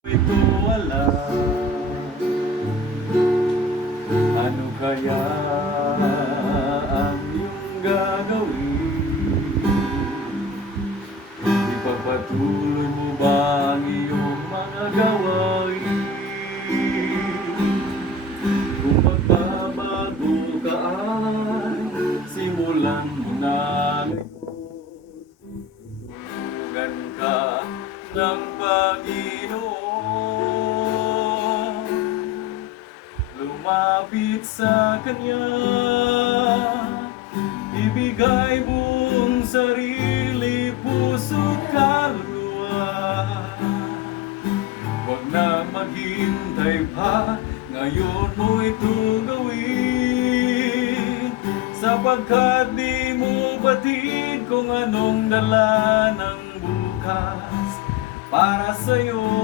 ito wala Ano kaya ang iyong gagawin? Ipagpatuloy mo ba ang iyong mga gawain? Kung magbabago ka ay simulan mo na ngayon ka ng Panginoon. Lumapit sa Kanya Ibigay buong sarili, puso't kaluluwa Huwag na maghintay pa Ngayon mo ito gawin Sapagkat di mo batid Kung anong dala ng bukas para Senhor.